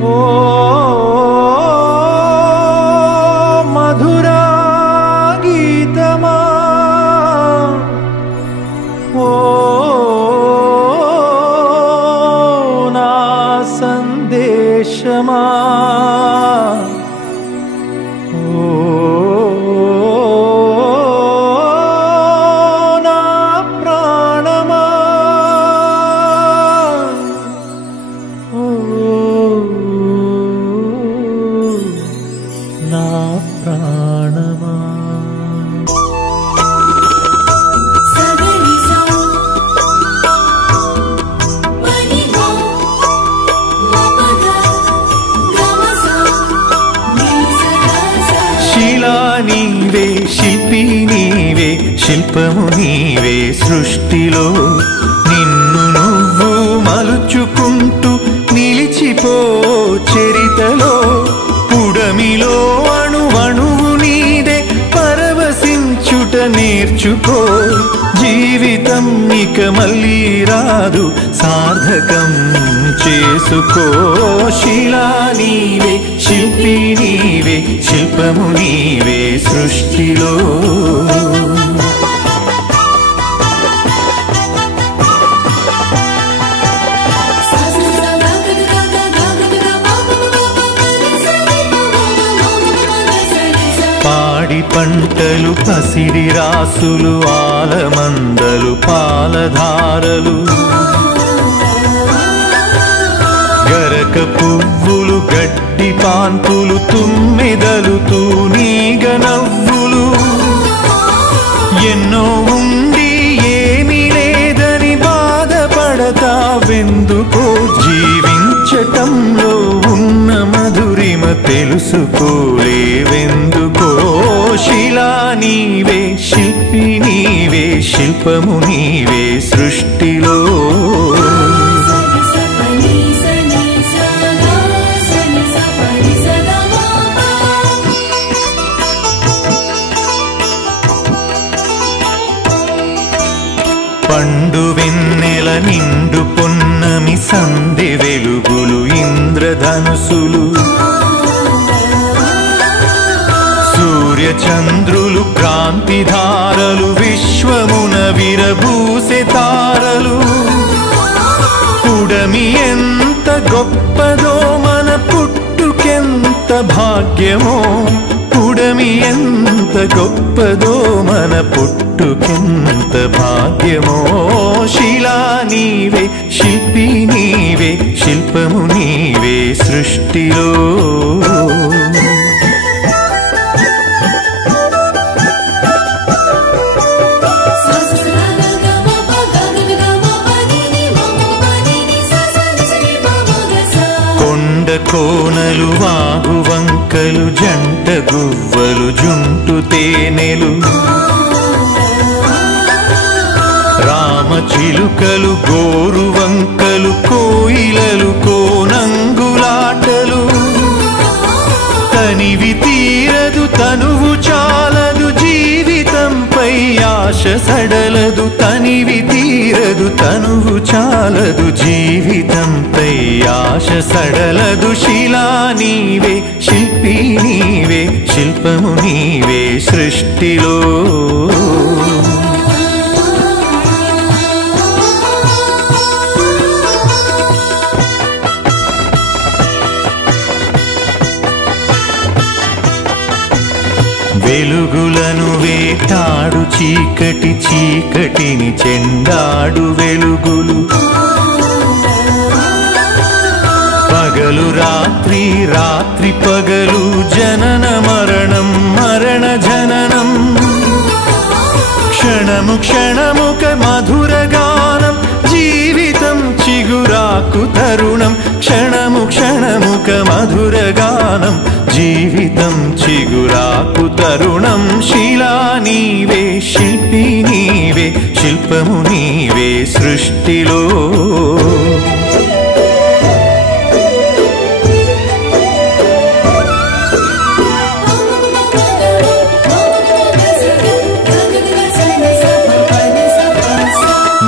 ఓ మధురా గీతమా ఓ నా సందేశమా నీవే శిల్పి నీవే శిల్పము నీవే సృష్టిలో నిన్ను నువ్వు మలుచుకుంటూ నిలిచిపో చరితలో పుడమిలో అణువణువు నీదే పరవశించుట నేర్చుకో జీవితం ఇక మళ్ళీ రాదు సార్థకం చేసుకో శిలా నీవే శిల్పి నీవే శిల్పము నీవే సృష్టిలో పాడి పంటలు పసిడి రాసులు ఆలమందలు పాలధారలు గరక పువ్వులు గడ్డి పాన్పులు తుమ్మెదలు తూనీగ నవ్వులు ఎన్నో ఉండి ఏమీ లేదని బాధపడతావెందుకో జీవించటంలో ఉన్న మధురిమ తెలుసుకోలేవెందుకో శిలా నీవే శిల్పి నీవే శిల్పము నీవే సృష్టిలో పండు వెన్నెల నిండు పొన్నమి సందె వెలుగులు ఇంద్రధనుసులు సూర్య చంద్రులు క్రాంతిధారలు విశ్వమున విరబూసె తారలు పుడమి ఎంత గొప్పదో మన పుట్టుకెంత భాగ్యమో పుడమి ఎంత గొప్పదో మన పుట్టుకెంత భాగ్యమో శిలా నీవే శిల్పి నీవే శిల్పము నీవే సృష్టిలో కోనలు వాగు వంకలు జంట గువ్వలు జుంటు తేనెలు రామచిలుకలు గోరు వంకలు కోయిలలు కోనంగులాటలు తనివి తీరదు తనువు చాలదు జీవితంపై ఆశ సడలదు తనివి తీరదు తనువు చాలదు జీవితంపై ఆశ సడలదు శిలా నీవే శిల్పి నీవే శిల్పము నీవే సృష్టిలో వెలుగులను వేటాడు చీకటి చీకటిని చెండాడు వెలుగులు పగలు రాత్రి రాత్రి పగలు జనన మరణం మరణ జననం క్షణము క్షణముక మధుర గానం జీవితం చిగురాకు తరుణం క్షణము క్షణముక మధుర గానం జీవితం చిగురాకు తరుణం శిలా నీవే శిల్పి నీవే శిల్పము నీవే సృష్టిలో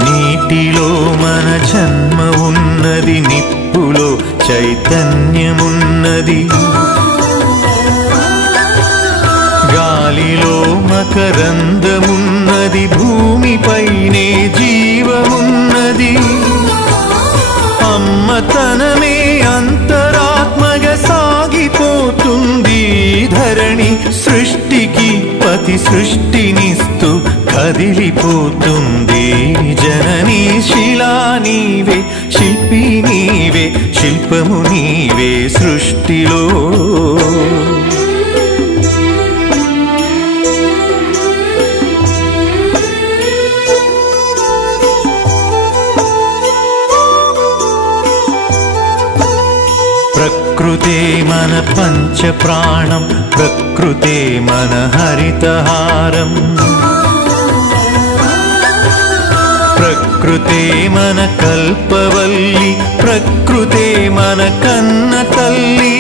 నీటిలో మన జన్మ ఉన్నది నిప్పులో చైతన్యము సృష్టినిస్తూ కదిలిపోతుంది జననీ. శిలా నీవే, శిల్పి నీవే, శిల్పము నీవే సృష్టిలో. ప్రకృతే మన పంచప్రాణం, ప్రకృతే మన హరితహారం, ప్రకృతే మన కల్పవల్లి, ప్రకృతే మన కన్న తల్లి.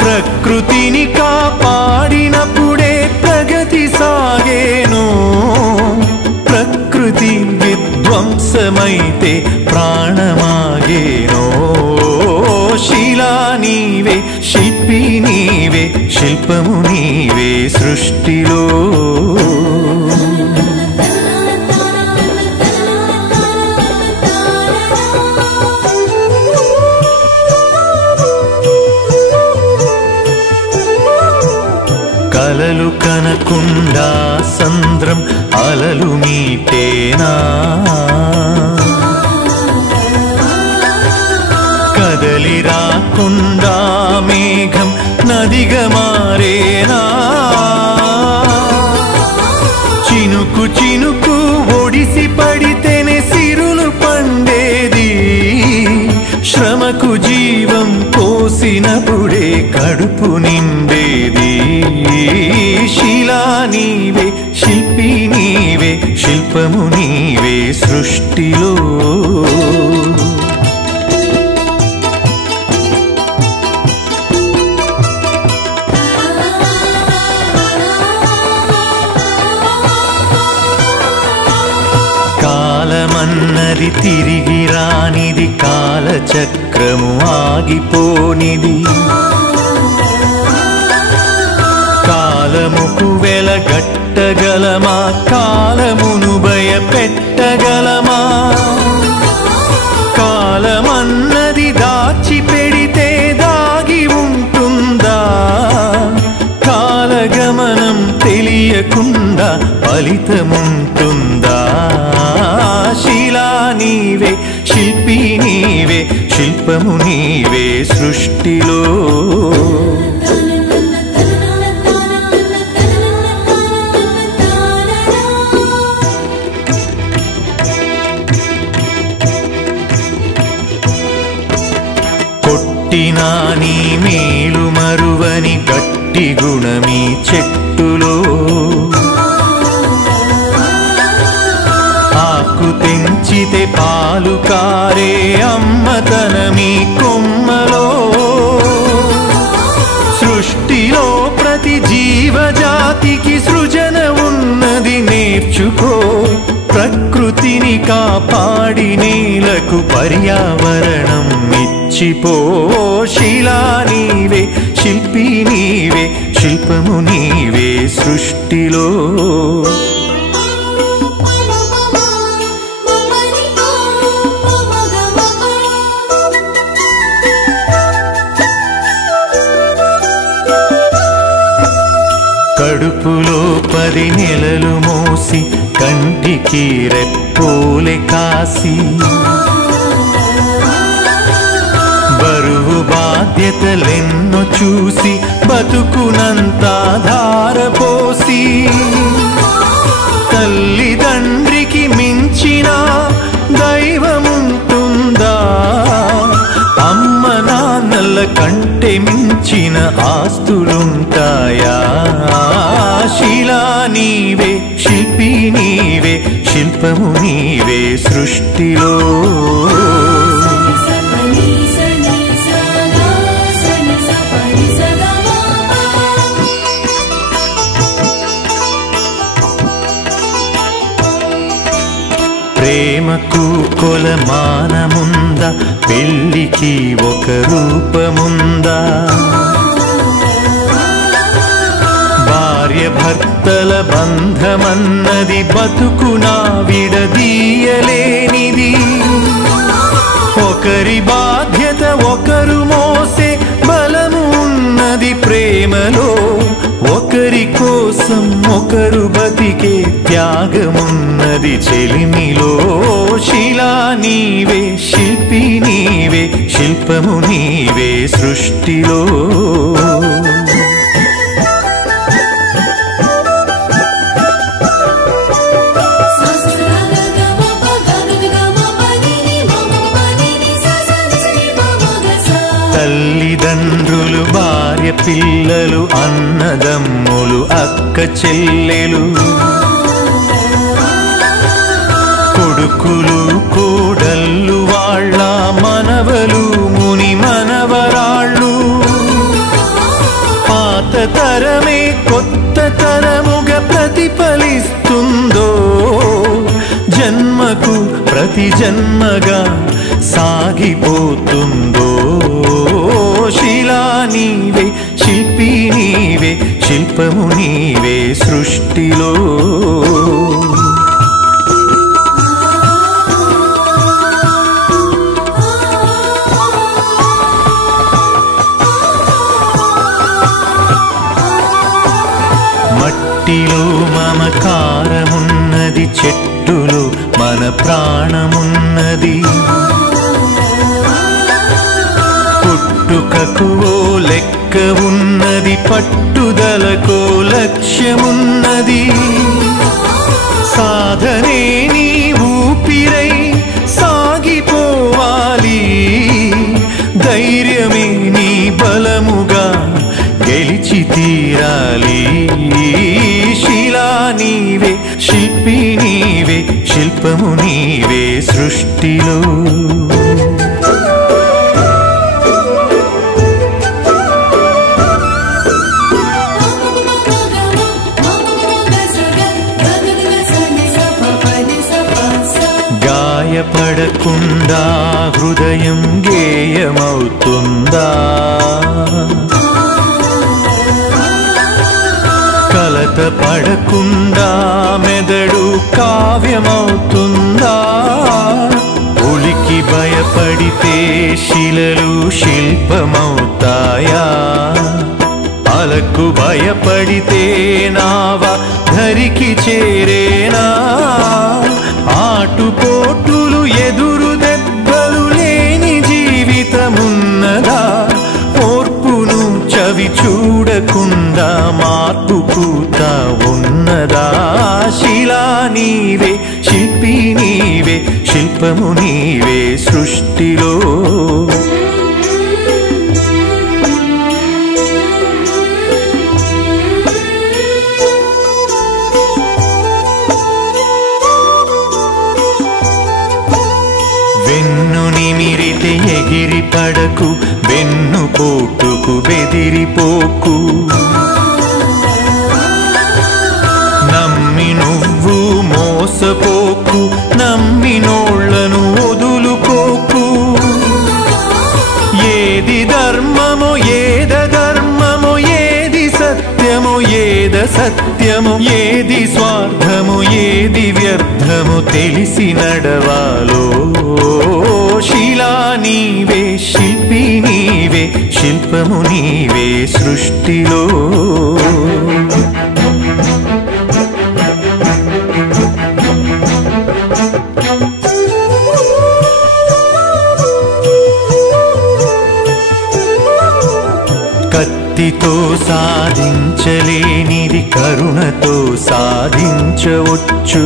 ప్రకృతిని కాపాడినప్పుడే ప్రగతి సాగేను, ప్రకృతి విధ్వంసమైతే ప్రాణమాగేనో. శిలా నీవే, శిల్పి నీవే, శిల్పము నీవే సృష్టిలో. కలలు కనకుండా సంద్రం అలలు మీటేనా, కదలి రాకుండా మేఘం నదిగా మారేనా. చినుకు చినుకు ఒడిసి పడితేనే సిరులు పండేది, శ్రమకు జీవం పోసినప్పుడే కడుపు నిండేది. శిలా నీవే, శిల్పి నీవే, శిల్పము నీవే సృష్టిలో. కాలమన్నది తిరిగి రానిది, కాలచక్రము ఆగిపోనిది. కాలముకు వెలగట్టగలమా, కాలమును భయపెట్టగలమా. కాలమన్నది దాచి పెడితే దాగి ఉంటుందా, కాలగమనం తెలియకుండా ఫలితముంటుందా. శిలా నీవే, శిల్పి నీవే, శిల్పము నీవే సృష్టిలో. కొట్టినా నీ మేలు మరువని గట్టి గుణమీ చెట్టులో. ఆకు తెంచితే పాలు కారే అమ్మతనమీ కొమ్మలో. సృష్టిలో ప్రతి జీవజాతికి సృజన ఉన్నది నేర్చుకో. ప్రకృతిని కాపాడి నేలకు పర్యావరణం ఇచ్చిపో. శిలా నీవే, శిల్పి నీవే, శిల్పము నీవే సృష్టిలో. కడుపులో 10 నెలలు మోసి కంటికి రెప్పోలే కాసి, బరువు బాధ్యతలెన్నో చూసి బతుకునంతా ధారపోసి. తల్లిదండ్రికి మించిన దైవముంటుందా, అమ్మ నాన్నల కంటే మించిన ఆస్తులుంటాయా. శిలా నీవే, శిల్పి నీవే, శిల్పము నీవే సృష్టిలో. ప్రేమకు కొలమానముందా, పెళ్ళికి ఒక రూపముందా. భార్య భర్తల బంధమన్నది బతుకునా విడదీయలేనిది. ఒకరి బాధ్యత ఒకరు మోసే బలము ఉన్నది ప్రేమలో. ఒక ఒకరి కోసం ఒకరు బతికే త్యాగమున్నది చెలిమిలో. శిలా నీవే, శిల్పి నీవే, శిల్పము నీవే సృష్టిలో. తల్లిదండ్రులు, భార్య, పిల్లలు, అన్నదమ్ములు, అక్క చెల్లెలు, కొడుకులు, కోడళ్ళు, వాళ్ళ మనవలు, ముని మనవరాళ్ళు. పాత తరమే కొత్త తరముగా ప్రతిఫలిస్తుందో, జన్మకు ప్రతి జన్మగా సాగిపోతుందో. శిలా నీవే, శిల్పి నీవే, శిల్పము నీవే సృష్టిలో. మట్టిలో మమకారమున్నది, చెట్టులో మన ప్రాణమున్నది. పుట్టుకకు ఓ లెక్క ఉన్నది, పట్టుదలకో లక్ష్యమున్నది. సాధనే నీ ఊపిరై సాగిపోవాలి, ధైర్యమే నీ బలముగా గెలిచి తీరాలి. శిలా నీవే, శిల్పి నీవే, శిల్పము నీవే సృష్టిలో. గాయపడకుండా హృదయం గేయమవుతుందా, కలత పడకుండా మెదడు కావ్యమవుతుందా. ఉలికి భయపడితే శిలలు శిల్పమవుతాయా, అలకు భయపడితే నావ ధరికి చేరేనా. ఆటుపోటులు ఎదురు దెబ్బలు లేని జీవితమున్నదా, ఓర్పును చవి చూడకుండా మార్పు పూతా ఉన్నదా. శిలా నీవే, శిల్పి నీవే, శిల్పము నీవే సృష్టిలో. వెన్ను నిమిరితే ఎగిరి పడకు, వెన్ను పోటుకు బెదిరిపోకు. నమ్మి నువ్వు మోసపోకు, నమ్మినోళ్లను వదులుకోకు. ఏది ధర్మమో ఏద ధర్మమో, ఏది సత్యమో ఏద సత్యమో, ఏది స్వార్థమో ఏది వ్యర్థమో తెలిసి నడవాలో. శిలా నీవే, శిల్పి నీవే, శిల్పము నీవే సృష్టిలో. కత్తితో సాధించలేనిది కరుణతో సాధించవచ్చు.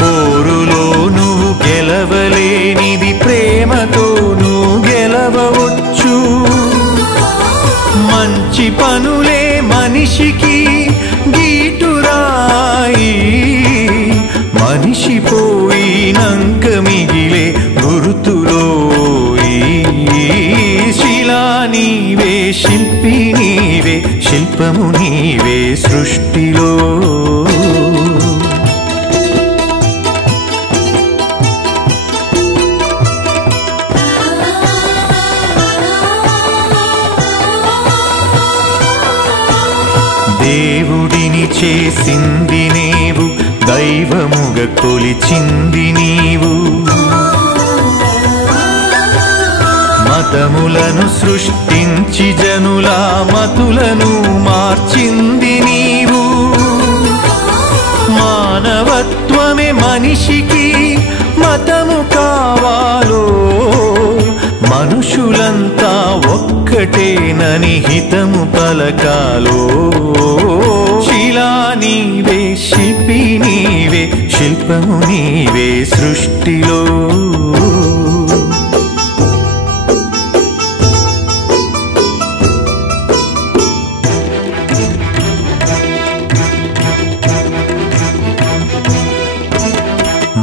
పోరులో నువ్వు గెలవలేనిది ప్రేమతో నువ్వు గెలవవచ్చు. మంచి పనులే మనిషికి గీటురాయి, మనిషి పోయినంక మిగిలే గుర్తులోయి. శిలా నీవే, శిల్పి నీవే, శిల్పము నీవే సృష్టిలో. దేవుడిని చేసింది నీవు, దైవముగా కొలిచింది నీవు. మత మతములను సృష్టించి జనుల మతులను మార్చింది నీవు. మానవత్వమే మనిషికి మతము కావాలో, మనుషులంతా ఒక్కటేనని హితము పలకాలో. శిలా నీవే, శిల్పి నీవే, శిల్పము నీవే సృష్టిలో.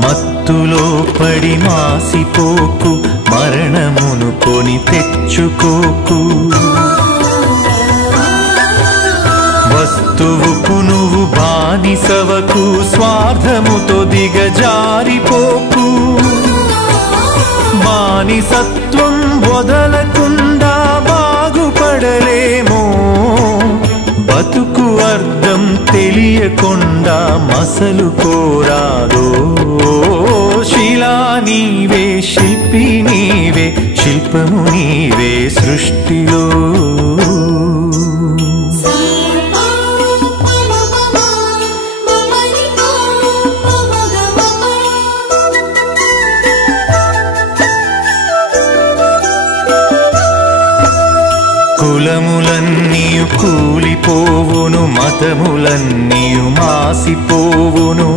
మత్తులో పడి మాసిపోకు, మరణమును కొని తెచ్చుకోకు. వస్తువుకు నువ్వు బానిసవకు, స్వార్థముతో దిగజారిపోకు. బానిసత్వం వదలకుండా బాగుపడలేమో, బతుకు అర్థం తెలియకుండా మసలు కోరాదో. శిలా నీవే, శిల్పి నీవే, శిల్పము నీవే సృష్టిలో. కులములన్నీయు కూలిపోవును, మతములన్నీయు మాసిపోవును.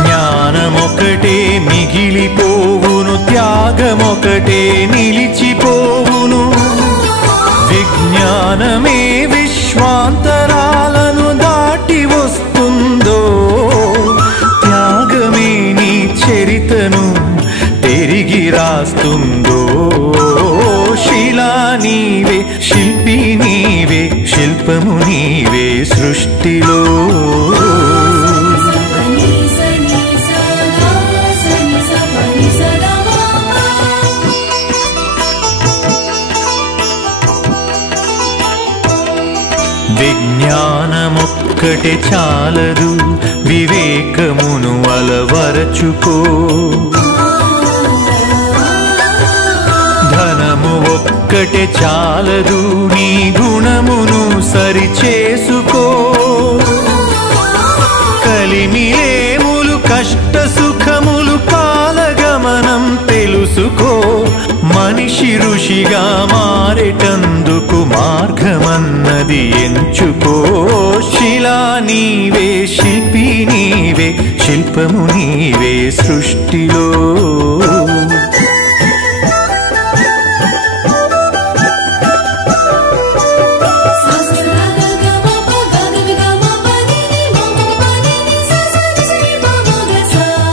జ్ఞానమొకటే మిగిలిపోవును, త్యాగమొకటే నిలిచిపోవును. విజ్ఞానమే విశ్వాంతరాలను దాటి వస్తుందో, త్యాగమే నీ చరితను తిరిగి రాస్తుందో. శిలా నీవే, శిల్పి నీవే, శిల్పము నీవే సృష్టిలో. విజ్ఞానమొక్కటే చాలదు, వివేకమును అలవరచుకో. ధనము ఒక్కటే చాలదు, నీ గుణమును సరిచేసుకో. కలిమిలేములు కష్ట సుఖములు కాలగమనం తెలుసుకో. మనిషి ఋషిగా మారేటందుకు మార్గమన్నది ఎంచుకో. శిలా నీవే, శిల్పి నీవే, శిల్పము నీవే సృష్టిలో.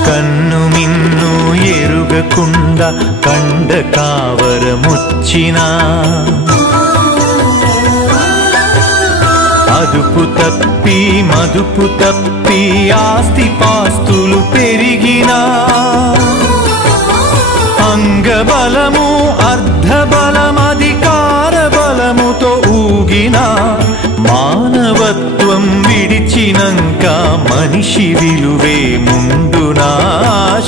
కన్ను మిన్ను ఎరుగకుండా కండ కావరముచ్చినా, అదుపు తప్పి మదుపు తప్పి ఆస్తి పాస్తులు పెరిగినా, అంగబలము అర్ధబలం అధికార బలముతో ఊగినా, మానవత్వం విడిచినంక మనిషి విలువే ముందునా.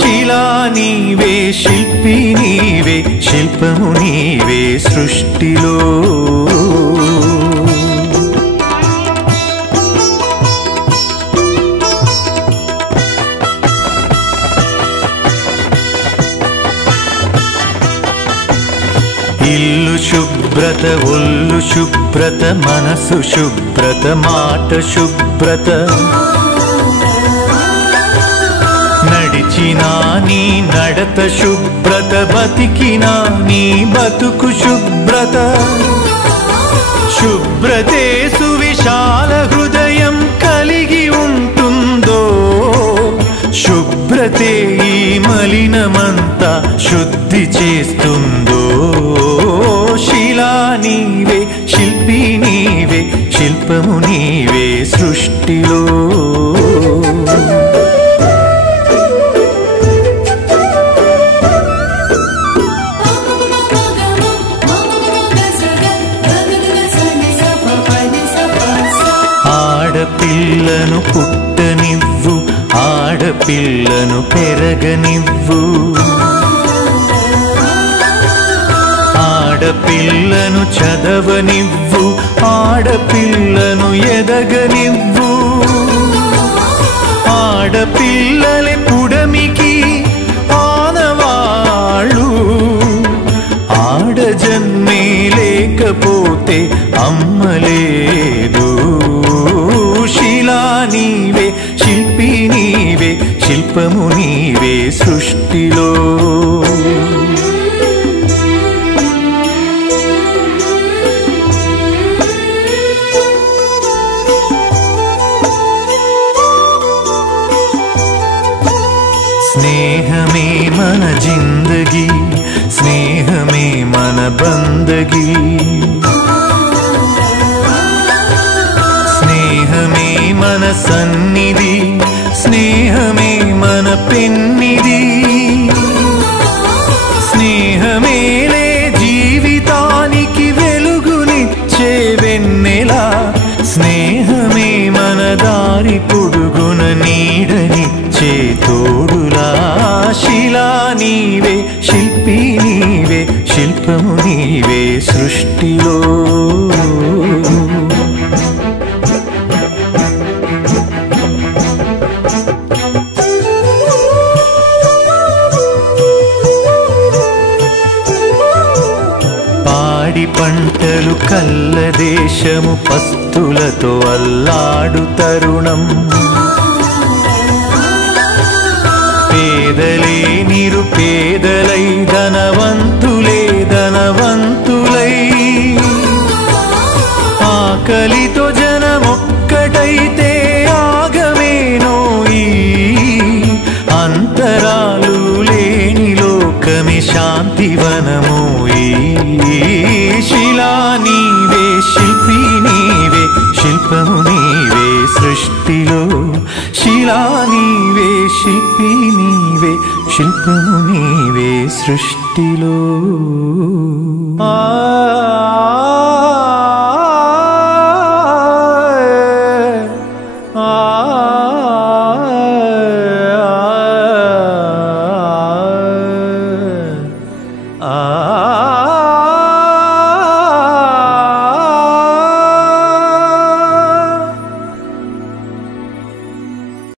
శిలా నీవే, శిల్పి నీవే, శిల్పము నీవే సృష్టిలో. ఇల్లు శుభ్రత, ఒళ్ళు శుభ్రత, మనసు శుభ్రత, మాట శుభ్రత. నడిచినా నీ నడత శుభ్రత, బతికినా నీ బతుకు శుభ్రత. శుభ్రతే సువిశాల హృదయం కలిగి ఉంటుందో, శుభ్రతే ఈ మలినమంతా శుద్ధి చేస్తుందో. శిలా నీవే, శిల్పి నీవే, శిల్పము నీవే సృష్టిలో. ఆడపిల్లను పుట్టనివ్వు, ఆడపిల్లను పెరగనివ్వు. ఆడపిల్లను చదవనివ్వు, ఆడపిల్లను ఎదగనివ్వు. ఆడపిల్లలే పుడమికి ఆనవాళ్ళు, ఆడజన్మే లేకపోతే అమ్మలేదు. శిలా నీవే, శిల్పి నీవే, శిల్పము నీవే సృష్టిలో. స్నేహమే మన జిందగీ, స్నేహమే మన బందగీ. స్నేహమే మన సన్నిధి, స్నేహమే మన పెన్నిధి. స్నేహమేలే జీవితానికి వెలుగునిచ్చే వెన్నెలా. స్నేహమే మన దారి పొడుగున నీడనిచ్చే తోడులా. శిలా నీవే, శిల్పి నీవే, శిల్పము నీవే సృష్టిలో. పాడి పంటలు కల్ల దేశము పస్తులతో అల్లాడు తరుణం. పేదలే నిరుపేదలై, ధనవంతులే ధనవంతులై. ఆకలితో జనమొక్కటైతే ఆగమేనోయి. అంతరాలు లేని లోకమే శాంతివనమోయి. శిలా నీవే, శిల్పి నీవే, శిల్పము నీవే సృష్టిలో. శిలా నీవే, శిల్పి నీవే, శిల్పము నీవే సృష్టిలో.